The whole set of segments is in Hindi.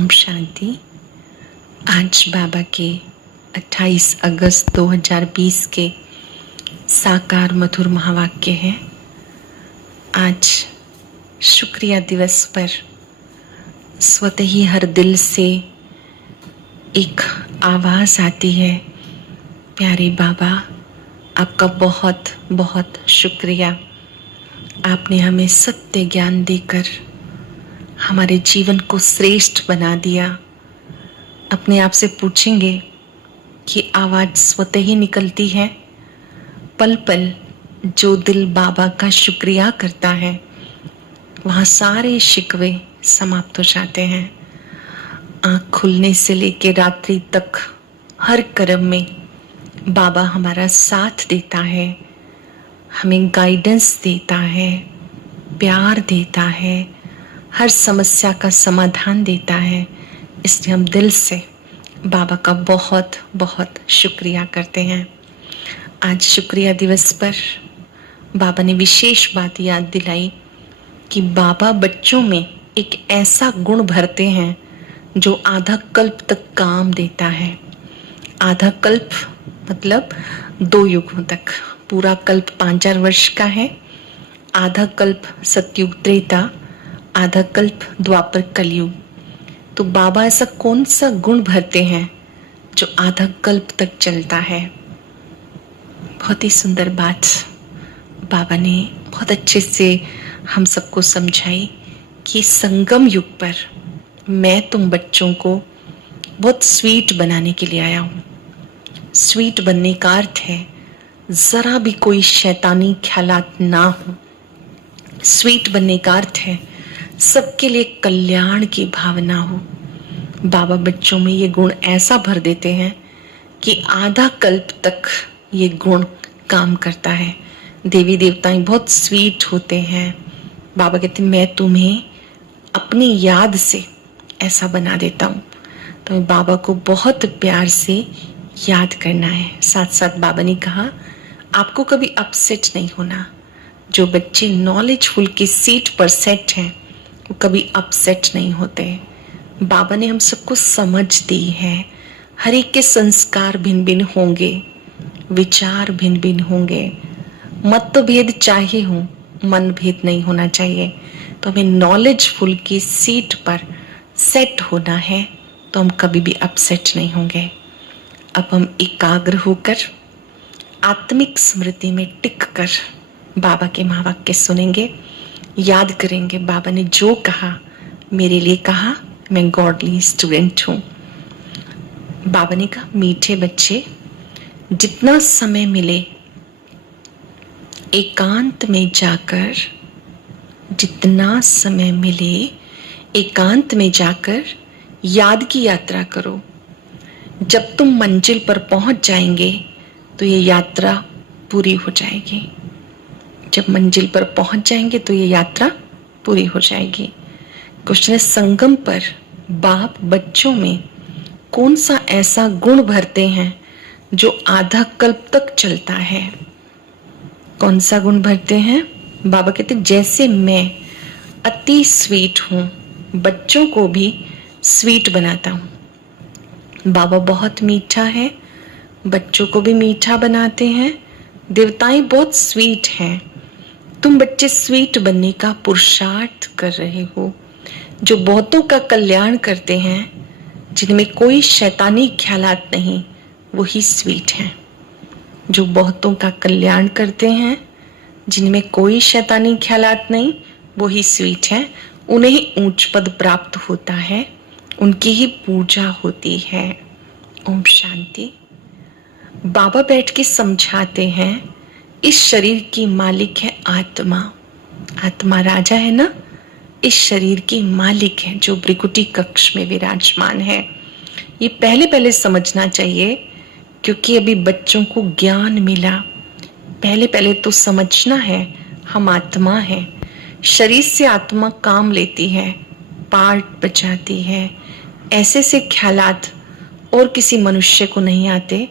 ओम शांति। आज बाबा के 28 अगस्त 2020 के साकार मधुर महावाक्य है। आज शुक्रिया दिवस पर स्वतः ही हर दिल से एक आवाज आती है, प्यारे बाबा आपका बहुत बहुत शुक्रिया। आपने हमें सत्य ज्ञान देकर हमारे जीवन को श्रेष्ठ बना दिया। अपने आप से पूछेंगे कि आवाज स्वतः ही निकलती है। पल पल जो दिल बाबा का शुक्रिया करता है वहाँ सारे शिकवे समाप्त हो जाते हैं। आँख खुलने से लेकर रात्रि तक हर कर्म में बाबा हमारा साथ देता है, हमें गाइडेंस देता है, प्यार देता है, हर समस्या का समाधान देता है। इसलिए हम दिल से बाबा का बहुत बहुत शुक्रिया करते हैं। आज शुक्रिया दिवस पर बाबा ने विशेष बात याद दिलाई कि बाबा बच्चों में एक ऐसा गुण भरते हैं जो आधा कल्प तक काम देता है। आधा कल्प मतलब 2 युगों तक। पूरा कल्प 5000 वर्ष का है। आधा कल्प सतयुग त्रेता, आधा कल्प द्वापर कलयुग। तो बाबा ऐसा कौन सा गुण भरते हैं जो आधा कल्प तक चलता है। बहुत ही सुंदर बात बाबा ने बहुत अच्छे से हम सबको समझाई कि संगम युग पर मैं तुम बच्चों को बहुत स्वीट बनाने के लिए आया हूँ। स्वीट बनने का अर्थ है जरा भी कोई शैतानी ख्यालात ना हो। स्वीट बनने का अर्थ है सबके लिए कल्याण की भावना हो। बाबा बच्चों में ये गुण ऐसा भर देते हैं कि आधा कल्प तक ये गुण काम करता है। देवी देवताएं बहुत स्वीट होते हैं। बाबा कहते हैं मैं तुम्हें अपनी याद से ऐसा बना देता हूँ। तो बाबा को बहुत प्यार से याद करना है। साथ साथ बाबा ने कहा आपको कभी अपसेट नहीं होना। जो बच्चे नॉलेजफुल की सीट पर सेट हैं वो कभी अपसेट नहीं होते। बाबा ने हम सबको समझ दी है। हर एक के संस्कार भिन्न भिन्न होंगे, विचार भिन्न भिन्न होंगे, मतभेद चाहे हो, मन भेद नहीं होना चाहिए। तो हमें नॉलेजफुल की सीट पर सेट होना है तो हम कभी भी अपसेट नहीं होंगे। अब हम एकाग्र होकर आत्मिक स्मृति में टिक कर बाबा के महावाक्य सुनेंगे, याद करेंगे बाबा ने जो कहा मेरे लिए कहा। मैं गॉडली स्टूडेंट हूँ। बाबा ने कहा मीठे बच्चे जितना समय मिले एकांत में जाकर, जितना समय मिले एकांत में जाकर याद की यात्रा करो। जब तुम मंजिल पर पहुंच जाएंगे तो ये यात्रा पूरी हो जाएगी। जब मंजिल पर पहुंच जाएंगे तो ये यात्रा पूरी हो जाएगी। क्वेश्चन है संगम पर बाप बच्चों में कौन सा ऐसा गुण भरते हैं जो आधा कल्प तक चलता है। कौन सा गुण भरते हैं। बाबा कहते जैसे मैं अति स्वीट हूं बच्चों को भी स्वीट बनाता हूं। बाबा बहुत मीठा है, बच्चों को भी मीठा बनाते हैं। देवताएं बहुत स्वीट हैं। तुम बच्चे स्वीट बनने का पुरुषार्थ कर रहे हो। जो बहुतों का कल्याण करते हैं, जिनमें कोई शैतानी ख्यालात नहीं, वही स्वीट हैं। जो बहुतों का कल्याण करते हैं, जिनमें कोई शैतानी ख्यालात नहीं, वही स्वीट हैं। उन्हें ही ऊंच पद प्राप्त होता है, उनकी ही पूजा होती है। ओम शांति। बाबा बैठ के समझाते हैं इस शरीर की मालिक है आत्मा। आत्मा राजा है ना। इस शरीर की मालिक है जो भृकुटी कक्ष में विराजमान है। ये पहले पहले समझना चाहिए क्योंकि अभी बच्चों को ज्ञान मिला। पहले पहले तो समझना है हम आत्मा है। शरीर से आत्मा काम लेती है, पार्ट बजाती है। ऐसे से ख्यालात और किसी मनुष्य को नहीं आते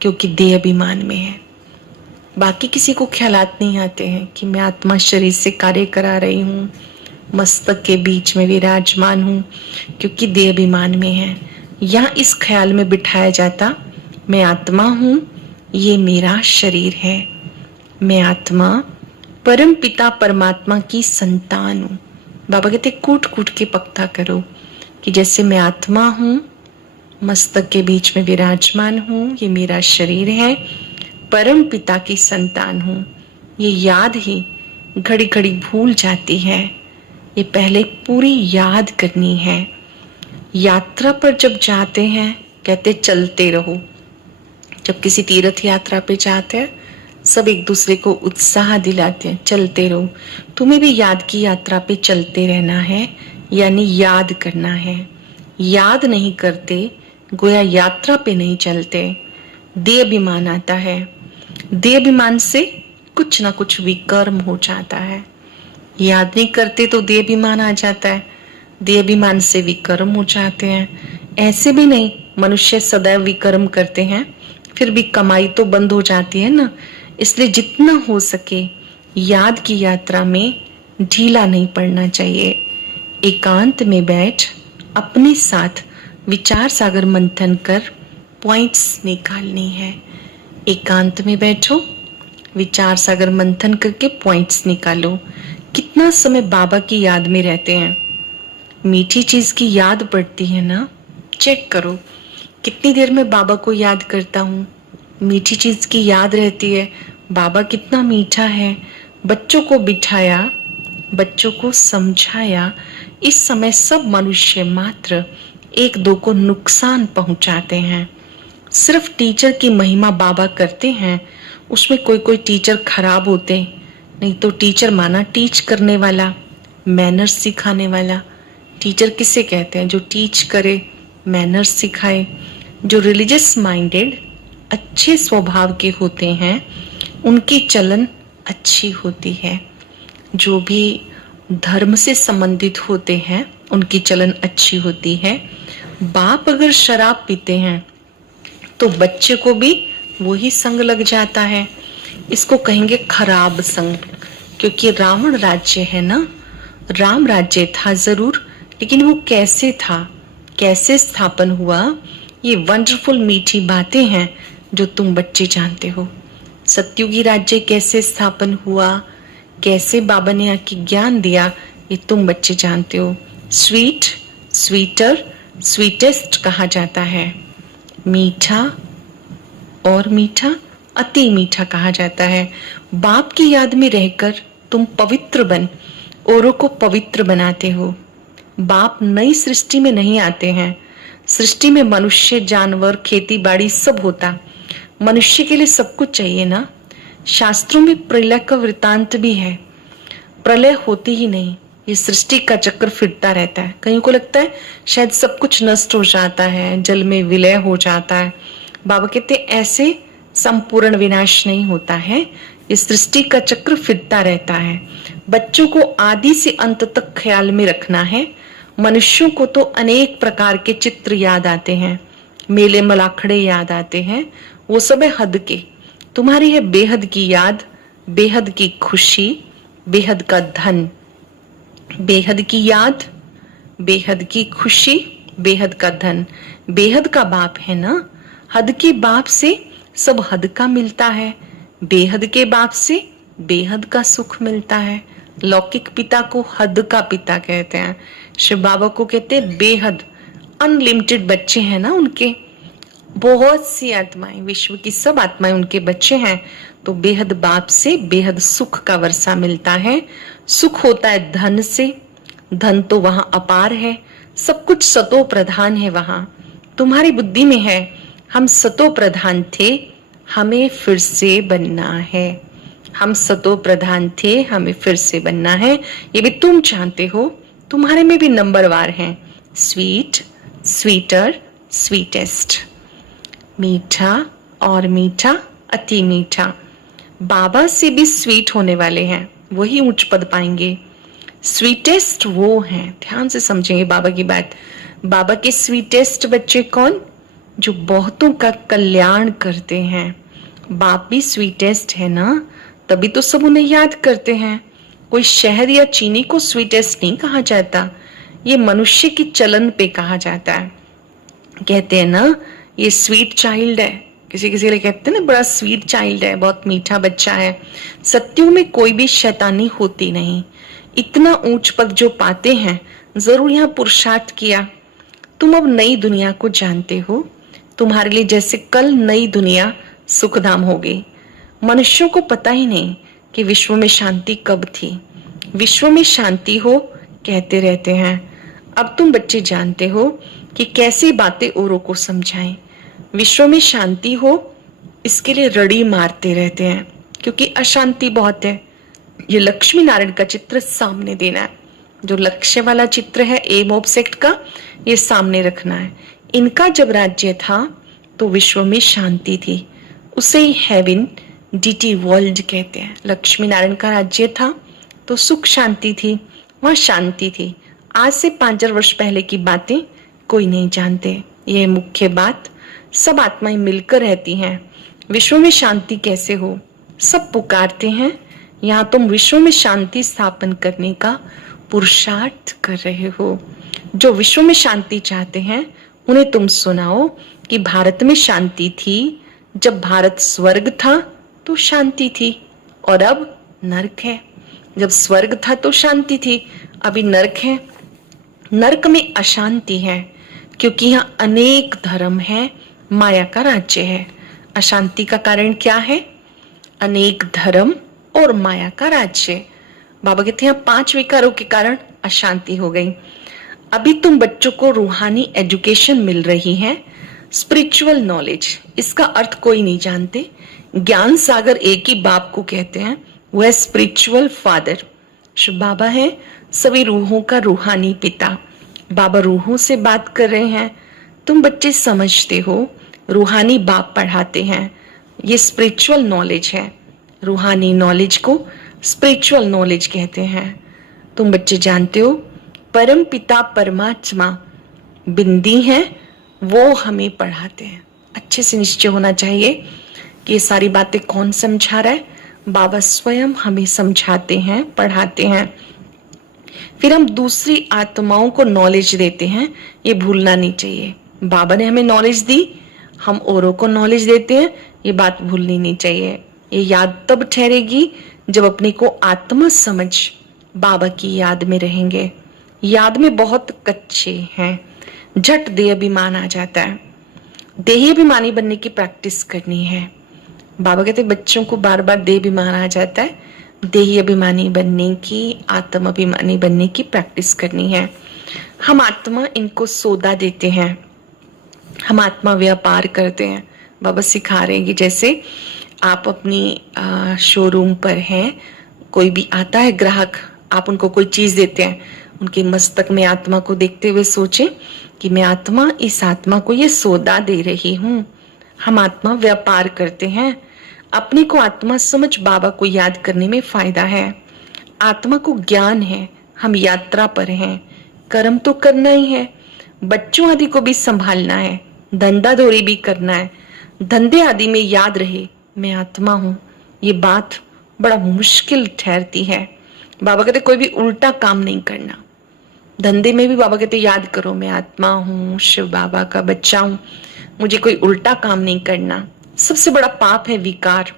क्योंकि देह अभिमान में है। बाकी किसी को ख्यालात नहीं आते हैं कि मैं आत्मा शरीर से कार्य करा रही हूँ, मस्तक के बीच में विराजमान हूँ, क्योंकि देह अभिमान में है। यहाँ इस ख्याल में बिठाया जाता, मैं आत्मा हूँ, ये मेरा शरीर है। मैं आत्मा परम पिता परमात्मा की संतान हूँ। बाबा कहते कूट कूट के पक्का करो कि जैसे मैं आत्मा हूँ, मस्तक के बीच में विराजमान हूँ, ये मेरा शरीर है, परम पिता की संतान हूँ। ये याद ही घड़ी घड़ी भूल जाती है, ये पहले पूरी याद करनी है। यात्रा पर जब जाते हैं कहते चलते रहो। जब किसी तीर्थ यात्रा पे जाते हैं सब एक दूसरे को उत्साह दिलाते हैं, चलते रहो। तुम्हें भी याद की यात्रा पे चलते रहना है, यानी याद करना है। याद नहीं करते गोया यात्रा पे नहीं चलते। देह अभिमान आता है, देह अभिमान से कुछ ना कुछ विकर्म हो जाता है। याद नहीं करते तो देह अभिमान आ जाता है, देह अभिमान से विकर्म हो जाते हैं। ऐसे भी नहीं, मनुष्य सदैव विकर्म करते हैं, फिर भी कमाई तो बंद हो जाती है ना। इसलिए जितना हो सके याद की यात्रा में ढीला नहीं पड़ना चाहिए। एकांत में बैठ अपने साथ विचार सागर मंथन कर पॉइंट्स निकालनी है। एकांत में बैठो, विचार सागर मंथन करके पॉइंट्स निकालो। कितना समय बाबा की याद में रहते हैं। मीठी चीज की याद पड़ती है ना, चेक करो कितनी देर में बाबा को याद करता हूँ। मीठी चीज की याद रहती है, बाबा कितना मीठा है। बच्चों को बिठाया, बच्चों को समझाया। इस समय सब मनुष्य मात्र एक दो को नुकसान पहुंचाते हैं। सिर्फ टीचर की महिमा बाबा करते हैं, उसमें कोई कोई टीचर खराब होते नहीं। तो टीचर माना टीच करने वाला, मैनर्स सिखाने वाला। टीचर किसे कहते हैं? जो टीच करे, मैनर्स सिखाए। जो रिलीजियस माइंडेड अच्छे स्वभाव के होते हैं उनकी चलन अच्छी होती है। जो भी धर्म से संबंधित होते हैं उनकी चलन अच्छी होती है। बाप अगर शराब पीते हैं तो बच्चे को भी वही संग लग जाता है। इसको कहेंगे खराब संग, क्योंकि रावण राज्य है ना। राम राज्य था जरूर, लेकिन वो कैसे था, कैसे स्थापन हुआ, ये वंडरफुल मीठी बातें हैं जो तुम बच्चे जानते हो। सत्युगी राज्य कैसे स्थापन हुआ, कैसे बाबा ने आके ज्ञान दिया, ये तुम बच्चे जानते हो। स्वीट, स्वीटर, स्वीटेस्ट कहा जाता है। मीठा और मीठा, अति मीठा कहा जाता है। बाप की याद में रहकर तुम पवित्र बन औरों को पवित्र बनाते हो। बाप नई सृष्टि में नहीं आते हैं। सृष्टि में मनुष्य, जानवर, खेती बाड़ी सब होता। मनुष्य के लिए सब कुछ चाहिए ना। शास्त्रों में प्रलय का वृतांत भी है। प्रलय होती ही नहीं, ये सृष्टि का चक्र फिरता रहता है। कहीं को लगता है शायद सब कुछ नष्ट हो जाता है, जल में विलय हो जाता है। बाबा कहते ऐसे संपूर्ण विनाश नहीं होता है, ये सृष्टि का चक्र फिरता रहता है। बच्चों को आदि से अंत तक ख्याल में रखना है। मनुष्यों को तो अनेक प्रकार के चित्र याद आते हैं, मेले मलाखड़े याद आते हैं, वो सब है हद के। तुम्हारी है बेहद की याद, बेहद की खुशी, बेहद का धन। बेहद की याद, बेहद की खुशी, बेहद का धन। बेहद का बाप है ना, हद के बाप से सब हद का मिलता है, बेहद के बाप से बेहद का सुख मिलता है। लौकिक पिता को हद का पिता कहते हैं, शिव बाबा को कहते हैं बेहद। अनलिमिटेड बच्चे हैं ना उनके, बहुत सी आत्माएं, विश्व की सब आत्माएं उनके बच्चे हैं। तो बेहद बाप से बेहद सुख का वर्षा मिलता है। सुख होता है धन से, धन तो वहां अपार है, सब कुछ सतो प्रधान है वहां। तुम्हारी बुद्धि में है हम सतो प्रधान थे, हमें फिर से बनना है। हम सतो प्रधान थे, हमें फिर से बनना है। ये भी तुम जानते हो, तुम्हारे में भी नंबरवार हैं। Sweet, sweeter, sweetest. मीठा और मीठा, अति मीठा। बाबा से भी स्वीट होने वाले हैं, वही उच्च पद पाएंगे। स्वीटेस्ट वो हैं, ध्यान से समझेंगे बाबा की बात। बाबा के स्वीटेस्ट बच्चे कौन? जो बहुतों का कल्याण करते हैं। बाप भी स्वीटेस्ट है ना, तभी तो सब उन्हें याद करते हैं। कोई शहद या चीनी को स्वीटेस्ट नहीं कहा जाता, ये मनुष्य की चलन पे कहा जाता है। कहते हैं ना ये स्वीट चाइल्ड है, किसी किसी लिए कहते हैं ना बड़ा स्वीट चाइल्ड है, बहुत मीठा बच्चा है। सत्यों में कोई भी शैतानी होती नहीं। इतना ऊंच पद जो पाते हैं जरूर यहाँ पुरुषार्थ किया। तुम अब नई दुनिया को जानते हो, तुम्हारे लिए जैसे कल नई दुनिया सुखधाम हो गई। मनुष्यों को पता ही नहीं कि विश्व में शांति कब थी। विश्व में शांति हो कहते रहते हैं। अब तुम बच्चे जानते हो कि कैसी बातें औरों को समझाएं। विश्व में शांति हो इसके लिए रड़ी मारते रहते हैं क्योंकि अशांति बहुत है। ये लक्ष्मी नारायण का चित्र सामने देना है, जो लक्ष्य वाला चित्र है एम ऑब्जेक्ट का, ये सामने रखना है। इनका जब राज्य था तो विश्व में शांति थी, उसे ही हेवन डीटी वर्ल्ड कहते हैं। लक्ष्मी नारायण का राज्य था तो सुख शांति थी, वहां शांति थी। आज से 5000 वर्ष पहले की बातें कोई नहीं जानते। यह मुख्य बात, सब आत्माएं मिलकर रहती हैं। विश्व में शांति कैसे हो सब पुकारते हैं। यहाँ तुम विश्व में शांति स्थापन करने का पुरुषार्थ कर रहे हो। जो विश्व में शांति चाहते हैं उन्हें तुम सुनाओ कि भारत में शांति थी। जब भारत स्वर्ग था तो शांति थी और अब नरक है। जब स्वर्ग था तो शांति थी, अभी नरक है। नरक में अशांति है क्योंकि यहाँ अनेक धर्म है, माया का राज्य है। अशांति का कारण क्या है? अनेक धर्म और माया का राज्य। बाबा कहते हैं 5 विकारों के कारण अशांति हो गई। अभी तुम बच्चों को रूहानी एजुकेशन मिल रही है, स्पिरिचुअल नॉलेज। इसका अर्थ कोई नहीं जानते। ज्ञान सागर एक ही बाप को कहते हैं, वह स्पिरिचुअल फादर शिव बाबा है, सभी रूहों का रूहानी पिता। बाबा रूहों से बात कर रहे हैं। तुम बच्चे समझते हो, रूहानी बाप पढ़ाते हैं। ये स्पिरिचुअल नॉलेज है। रूहानी नॉलेज को स्पिरिचुअल नॉलेज कहते हैं। तुम बच्चे जानते हो परम पिता परमात्मा बिंदी हैं, वो हमें पढ़ाते हैं। अच्छे से निश्चय होना चाहिए कि ये सारी बातें कौन समझा रहा है। बाबा स्वयं हमें समझाते हैं, पढ़ाते हैं। फिर हम दूसरी आत्माओं को नॉलेज देते हैं, ये भूलना नहीं चाहिए। बाबा ने हमें नॉलेज दी, हम औरों को नॉलेज देते हैं, ये बात भूलनी नहीं चाहिए। ये याद तब ठहरेगी जब अपने को आत्मा समझ बाबा की याद में रहेंगे। याद में बहुत कच्चे हैं, झट देह अभिमान आ जाता है। देही अभिमानी बनने की प्रैक्टिस करनी है। बाबा कहते बच्चों को बार बार देह अभिमान आ जाता है। देही अभिमानी बनने की, आत्म अभिमानी बनने की प्रैक्टिस करनी है। हम आत्मा इनको सौदा देते हैं, हम आत्मा व्यापार करते हैं। बाबा सिखा रहे हैं कि जैसे आप अपनी शोरूम पर हैं, कोई भी आता है ग्राहक, आप उनको कोई चीज देते हैं, उनके मस्तक में आत्मा को देखते हुए सोचें कि मैं आत्मा इस आत्मा को ये सौदा दे रही हूँ। हम आत्मा व्यापार करते हैं। अपने को आत्मा समझ बाबा को याद करने में फायदा है। आत्मा को ज्ञान है, हम यात्रा पर हैं, कर्म तो करना ही है। बच्चों आदि को भी संभालना है, धंधा धोरी भी करना है। धंधे आदि में याद रहे मैं आत्मा हूँ, ये बात बड़ा मुश्किल ठहरती है। बाबा कहते कोई भी उल्टा काम नहीं करना। धंधे में भी बाबा कहते याद करो मैं आत्मा हूँ, शिव बाबा का बच्चा हूँ, मुझे कोई उल्टा काम नहीं करना। सबसे बड़ा पाप है विकार,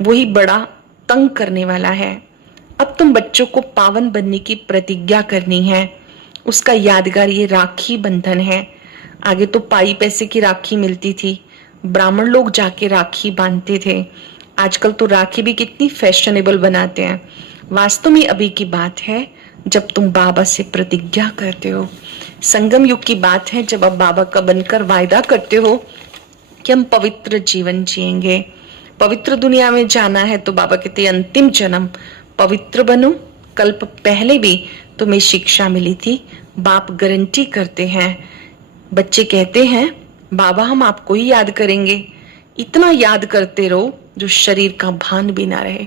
वही बड़ा तंग करने वाला है। अब तुम बच्चों को पावन बनने की प्रतिज्ञा करनी है। उसका यादगार ये राखी बंधन है। आगे तो पाई पैसे की राखी मिलती थी, ब्राह्मण लोग जाके राखी बांधते थे। आजकल तो राखी भी कितनी फैशनेबल बनाते हैं। वास्तव में अभी की बात है जब तुम बाबा से प्रतिज्ञा करते हो। संगम युग की बात है जब अब बाबा का बनकर वायदा करते हो कि हम पवित्र जीवन जिएंगे, पवित्र दुनिया में जाना है। तो बाबा कहते अंतिम जन्म पवित्र बनो। कल्प पहले भी तुम्हें शिक्षा मिली थी, बाप गारंटी करते हैं। बच्चे कहते हैं बाबा हम आपको ही याद करेंगे। इतना याद करते रहो जो शरीर का भान भी ना रहे।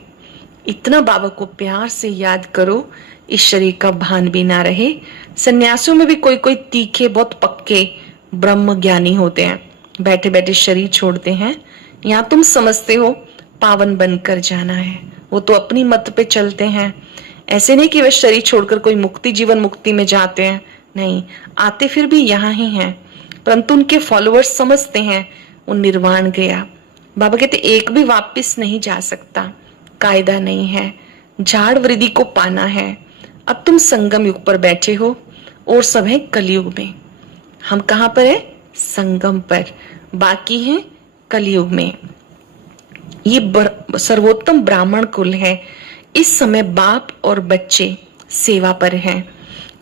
इतना बाबा को प्यार से याद करो इस शरीर का भान भी ना रहे। सन्यासियों में भी कोई कोई तीखे बहुत पक्के ब्रह्म ज्ञानी होते हैं, बैठे बैठे शरीर छोड़ते हैं। यहाँ तुम समझते हो पावन बनकर जाना है, वो तो अपनी मत पे चलते हैं। ऐसे नहीं कि वे शरीर छोड़कर कोई मुक्ति जीवन मुक्ति में जाते हैं, नहीं, आते फिर भी यहाँ ही हैं, परंतु उनके फॉलोअर्स समझते हैं वो निर्वाण गया। बाबा कहते एक भी वापस नहीं जा सकता, कायदा नहीं है, झाड़ वृद्धि को पाना है। अब तुम संगम युग पर बैठे हो और सब है कलयुग में। हम कहां पर है? संगम पर, बाकी है कलयुग में। ये सर्वोत्तम ब्राह्मण कुल है। इस समय बाप और बच्चे सेवा पर हैं।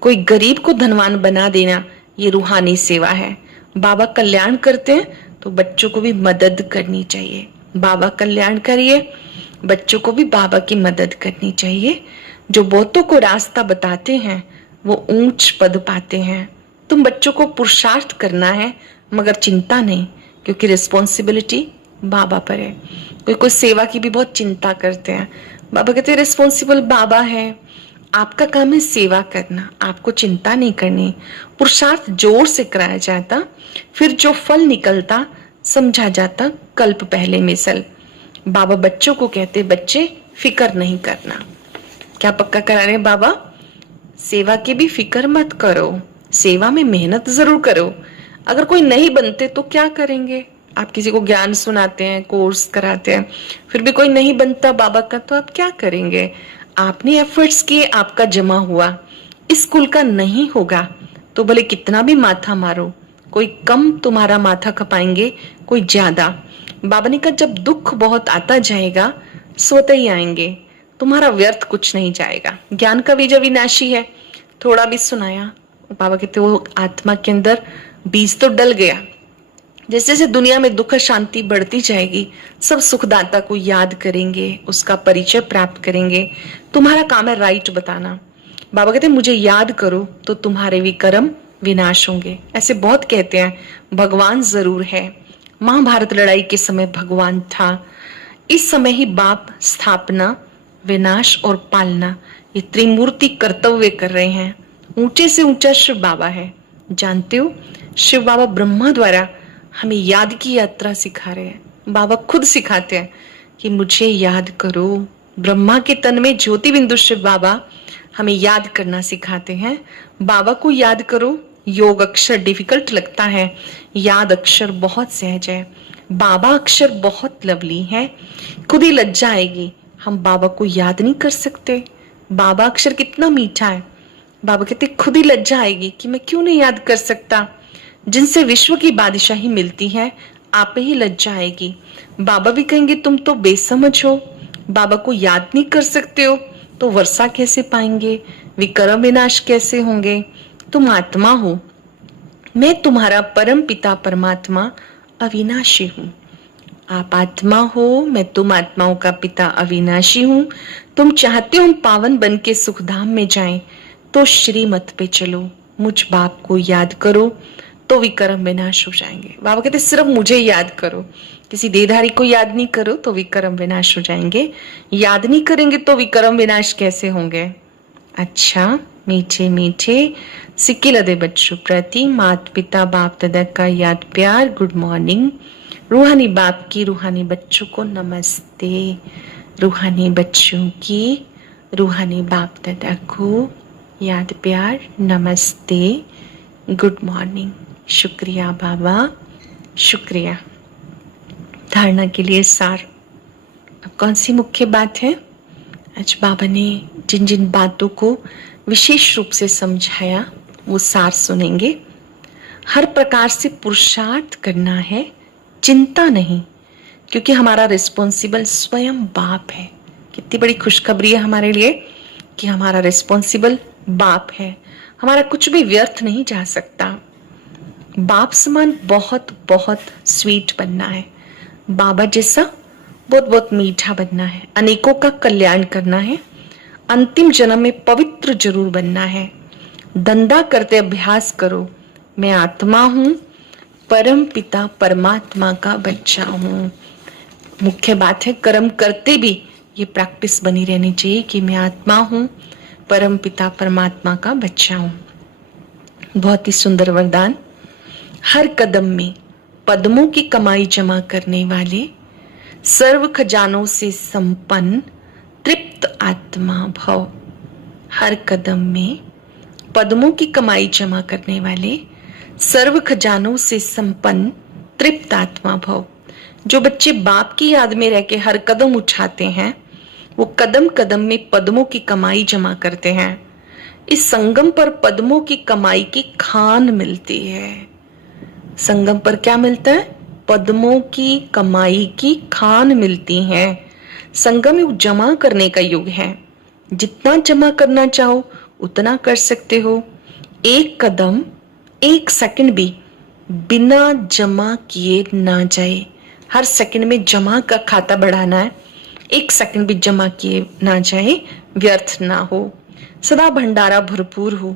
कोई गरीब को धनवान बना देना ये रूहानी सेवा है। बाबा कल्याण करते हैं तो बच्चों को भी मदद करनी चाहिए। बाबा कल्याण करिए, बच्चों को भी बाबा की मदद करनी चाहिए। जो बहुतों को रास्ता बताते हैं वो ऊंच पद पाते हैं। तुम बच्चों को पुरुषार्थ करना है, मगर चिंता नहीं, क्योंकि रिस्पॉन्सिबिलिटी बाबा पर है। कोई सेवा की भी बहुत चिंता करते हैं। बाबा कहते हैं रिस्पॉन्सिबल बाबा है, आपका काम है सेवा करना, आपको चिंता नहीं करनी। पुरुषार्थ जोर से कराया जाता, फिर जो फल निकलता समझा जाता कल्प पहले मिसल। बाबा बच्चों को कहते बच्चे फिक्र नहीं करना। क्या पक्का करा रहे बाबा? सेवा की भी फिक्र मत करो, सेवा में मेहनत जरूर करो। अगर कोई नहीं बनते तो क्या करेंगे? आप किसी को ज्ञान सुनाते हैं, कोर्स कराते हैं, फिर भी कोई नहीं बनता बाबा का, तो आप क्या करेंगे? आपने एफर्ट्स किए, आपका जमा हुआ। इस कुल का नहीं होगा तो भले कितना भी माथा मारो, कोई कम तुम्हारा माथा खपाएंगे, कोई ज्यादा। बाबा ने कहा जब दुख बहुत आता जाएगा सोते ही आएंगे, तुम्हारा व्यर्थ कुछ नहीं जाएगा। ज्ञान का बीज अविनाशी है, थोड़ा भी सुनाया, बाबा कहते वो आत्मा के अंदर बीज तो डल गया। जैसे जैसे दुनिया में दुख शांति बढ़ती जाएगी, सब सुखदाता को याद करेंगे, उसका परिचय प्राप्त करेंगे। तुम्हारा काम है राइट बताना। बाबा कहते मुझे याद करो तो तुम्हारे विकर्म विनाश होंगे। ऐसे बहुत कहते हैं, भगवान जरूर है। महाभारत लड़ाई के समय भगवान था, इस समय ही बाप स्थापना, विनाश और पालना, ये त्रिमूर्ति कर्तव्य कर रहे हैं। ऊंचे से ऊंचा शिव बाबा है। जानते हो, शिव बाबा ब्रह्मा द्वारा हमें याद की यात्रा सिखा रहे हैं। बाबा खुद सिखाते हैं कि मुझे याद करो। ब्रह्मा के तन में ज्योति बिंदु शिव बाबा हमें याद करना सिखाते हैं। बाबा को याद करो। योग अक्षर डिफिकल्ट लगता है, याद अक्षर बहुत सहज है। बाबा अक्षर बहुत लवली है, खुद ही लज्जा आएगी हम बाबा को याद नहीं कर सकते। बाबा अक्षर कितना मीठा है। बाबा कहते खुद ही लज्जा आएगी कि मैं क्यों नहीं याद कर सकता। जिनसे विश्व की बादशाही मिलती है, आप ही लज्जा आएगी। बाबा भी कहेंगे तुम तो बेसमझ हो, बाबा को याद नहीं कर सकते हो तो वर्षा कैसे पाएंगे, विकर्म विनाश कैसे होंगे। तुम आत्मा हो, मैं तुम्हारा परम पिता परमात्मा अविनाशी हूँ। आप आत्मा हो, मैं तुम आत्माओं का पिता अविनाशी हूँ। तुम चाहते हो हम पावन बन के सुखधाम में जाएं, तो श्रीमत पे चलो, मुझ बाप को याद करो तो विकर्म विनाश हो जाएंगे। बाबा कहते सिर्फ मुझे याद करो, किसी देहधारी को याद नहीं करो तो विकर्म विनाश हो जाएंगे। याद नहीं करेंगे तो विकर्म विनाश कैसे होंगे? अच्छा, मीठे मीठे सिक्के लदे बच्चों प्रति माता पिता बाप दादा का याद प्यार, गुड मॉर्निंग। रूहानी बाप की रूहानी बच्चों को नमस्ते। रूहानी बच्चों की रूहानी बाप दादा को याद प्यार, नमस्ते, गुड मॉर्निंग। शुक्रिया बाबा, शुक्रिया। धारणा के लिए सार। अब कौन सी मुख्य बात है? आज बाबा ने जिन जिन बातों को विशेष रूप से समझाया वो सार सुनेंगे। हर प्रकार से पुरुषार्थ करना है, चिंता नहीं, क्योंकि हमारा रिस्पॉन्सिबल स्वयं बाप है। कितनी बड़ी खुशखबरी है हमारे लिए कि हमारा रिस्पॉन्सिबल बाप है। हमारा कुछ भी व्यर्थ नहीं जा सकता। बाप समान बहुत बहुत स्वीट बनना है, बाबा जैसा बहुत बहुत मीठा बनना है, अनेकों का कल्याण करना है, अंतिम जन्म में पवित्र जरूर बनना है। धंधा करते अभ्यास करो, मैं आत्मा हूं, परम पिता परमात्मा का बच्चा हूं। मुख्य बात है कर्म करते भी ये प्रैक्टिस बनी रहनी चाहिए कि मैं आत्मा हूं, परम पिता परमात्मा का बच्चा हूं। बहुत ही सुंदर वरदान। हर कदम में पद्मों की कमाई जमा करने वाले, सर्व खजानों से संपन्न तृप्त आत्मा भव। हर कदम में पद्मों की कमाई जमा करने वाले, सर्व खजानों से संपन्न तृप्त आत्मा भव। जो बच्चे बाप की याद में रह के हर कदम उठाते हैं, वो कदम कदम में पद्मों की कमाई जमा करते हैं। इस संगम पर पद्मों की कमाई की खान मिलती है। संगम पर क्या मिलता है? पद्मों की कमाई की खान मिलती है। संगम युग जमा करने का युग है। जितना जमा करना चाहो उतना कर सकते हो। एक कदम, एक सेकंड भी बिना जमा किए ना जाए। हर सेकंड में जमा का खाता बढ़ाना है। एक सेकंड भी जमा किए ना जाए, व्यर्थ ना हो। सदा भंडारा भरपूर हो।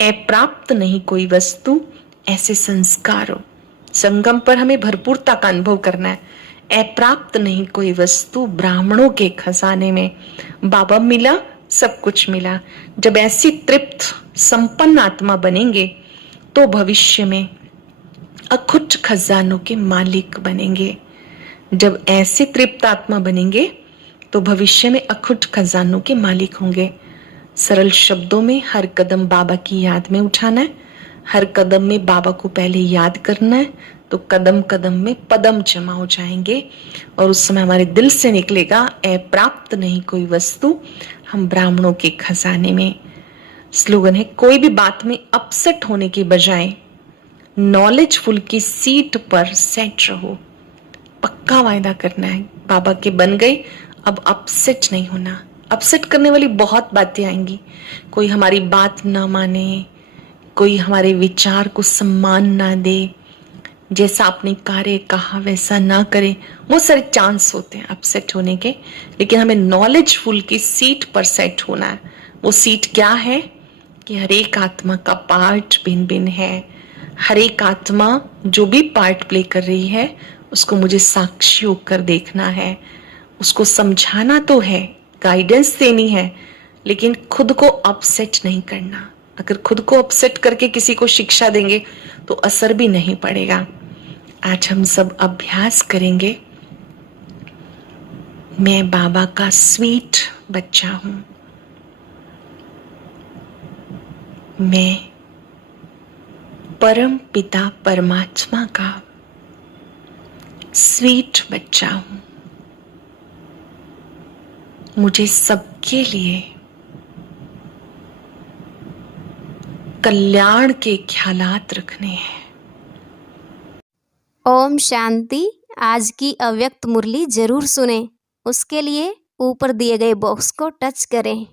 अप्राप्त नहीं कोई वस्तु, ऐसे संस्कार हो। संगम पर हमें भरपूरता का अनुभव करना है। अप्राप्त नहीं कोई वस्तु, ब्राह्मणों के खजाने में बाबा मिला, सब कुछ मिला। जब ऐसी तृप्त संपन्न आत्मा बनेंगे तो भविष्य में अखुट खजानों के मालिक बनेंगे। जब ऐसे तृप्त आत्मा बनेंगे तो भविष्य में अखुट खजानों के मालिक होंगे। सरल शब्दों में हर कदम बाबा की याद में उठाना है। हर कदम में बाबा को पहले याद करना है, तो कदम कदम में पदम जमा हो जाएंगे और उस समय हमारे दिल से निकलेगा, अप्राप्त नहीं कोई वस्तु, हम ब्राह्मणों के खजाने में। स्लोगन है, कोई भी बात में अपसेट होने के बजाय नॉलेजफुल की सीट पर सेट रहो। पक्का वायदा करना है, बाबा के बन गए, अब अपसेट नहीं होना। अपसेट करने वाली बहुत बातें आएंगी। कोई हमारी बात ना माने, कोई हमारे विचार को सम्मान ना दे, जैसा आपने कार्य कहा वैसा ना करे। बहुत सारे चांस होते हैं अपसेट होने के, लेकिन हमें नॉलेजफुल की सीट पर सेट होना है। वो सीट क्या है कि हर एक आत्मा का पार्ट भिन्न भिन्न है। हर एक आत्मा जो भी पार्ट प्ले कर रही है उसको मुझे साक्षी होकर देखना है, उसको समझाना तो है, गाइडेंस देनी है, लेकिन खुद को अपसेट नहीं करना। अगर खुद को अपसेट करके किसी को शिक्षा देंगे तो असर भी नहीं पड़ेगा। आज हम सब अभ्यास करेंगे। मैं बाबा का स्वीट बच्चा हूं। मैं परम पिता परमात्मा का स्वीट बच्चा हूं। मुझे सबके लिए कल्याण के ख्यालात रखने हैं। ओम शांति। आज की अव्यक्त मुरली जरूर सुने। उसके लिए ऊपर दिए गए बॉक्स को टच करें।